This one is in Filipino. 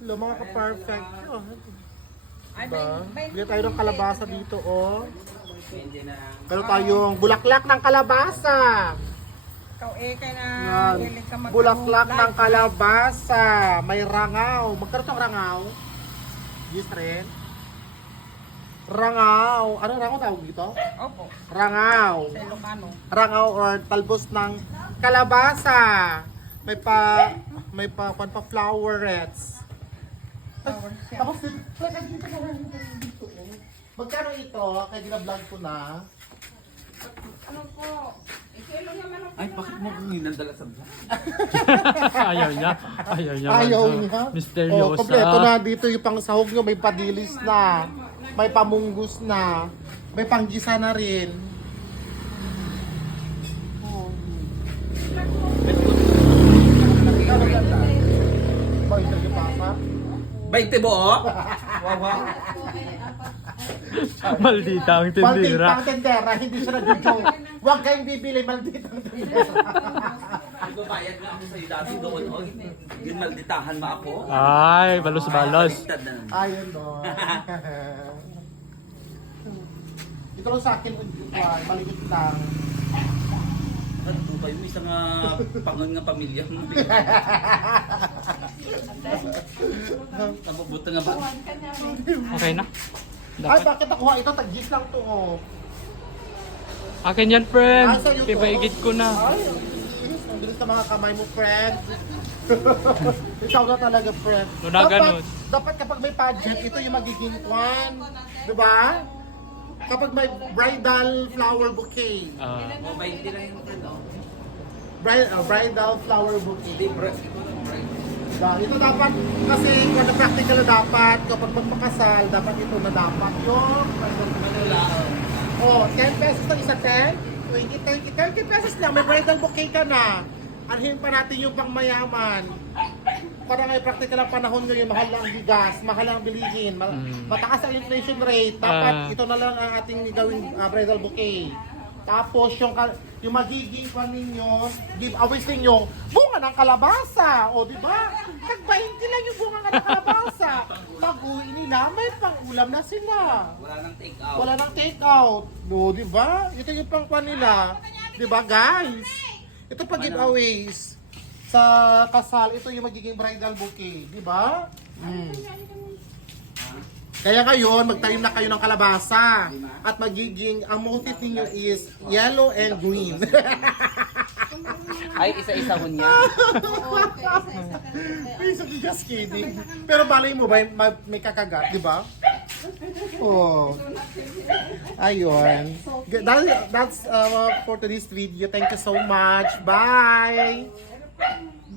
Hello mga ka-perfect. Oh, Ay, diba? may Bigyan tayo ng kalabasa dito, oh. Meron tayong bulaklak ng kalabasa. ikaw kay na Yan. hilig ka mag- Bulaklak live. ng kalabasa. May rangaw. Magkaroon ng rangaw. Yes, rin. Rangaw. Ano rangaw tawag dito? Opo, Rangaw. sa Ilocano. Rangaw or talbos ng kalabasa. May pa flowerets. Flower siya. Tapos dito. Magkano ito? Kaya gina-vlog ko na. Ano po? Ikilo naman ang Ay, bakit mo kung hinandala sa vlog? Ayaw niya. Ayaw niya. Ayaw ano, niya. Misteryosa. Oh, kompleto na dito yung pang sahog nyo. May padilis na. May pamunggus na. May panggisa na rin. Oh. Ikaw maganda. Ba, yung nagpapa? 20 bo, oh? Wow, wow. Maldita ang tindira. Malditang tendera, hindi siya nag-joke. Huwag kayong bibili, malditang tendera. Nagbabayad nga ako sa'yo dati doon, oh. Ginmalditahan mo ako. Ay, balos-balos. Baliktad na. Ayun no. Ito lang sa akin, maligit lang. Ano po kayo? Isang pangon nga pamilya mo. Napabuta nga ba? Okay na. Ay, Dapat. bakit nakuha ito? Tag-gis lang to, oh. Akin yan, friend. Asa yun to? Pipaigit ko na. Ay, ang bilis ka mga kamay mo, friend. Ikaw na talaga, friend. Wala ganun. Dapat kapag may pageant, ito yung magiging one. Diba? Kapag may bridal flower bouquet. O, 20 lang yung friend, oh. Bridal flower bouquet. Libre. Ito dapat, kasi kung practical na dapat, kapag magpakasal, dapat ito na dapat yung Manila. oh, 10 pesos na isa, 10, 20, 30 pesos lang, may bridal bouquet ka na. Anhin pa natin yung pangmayaman. Para ngay practical ang panahon ngayon, mahal lang ang bigas, mahal lang ang bilihin, mataas ang inflation rate, dapat ito na lang ang ating gawing bridal bouquet. Tapos yung magiging pan ninyo, giveaways ninyo, bunga ng kalabasa. O di ba? Tag-20 lang yung bunga ng kalabasa. Pag-uwi nila, may pang-ulam na sila. Wala nang take out. Wala nang take out. No, di ba? Ito yung pang-pan nila. Di ba, guys? Ito pa giveaways. Sa kasal, ito yung magiging bridal bouquet. Di ba? Kaya ngayon, magtanim na kayo ng kalabasa. At magiging, ang motif ninyo is yellow and green. Ay, isa-isa ho niya. Just kidding. Pero balay mo ba, may kakagat, di ba? Oh. Ayun. That's for today's video. Thank you so much. Bye!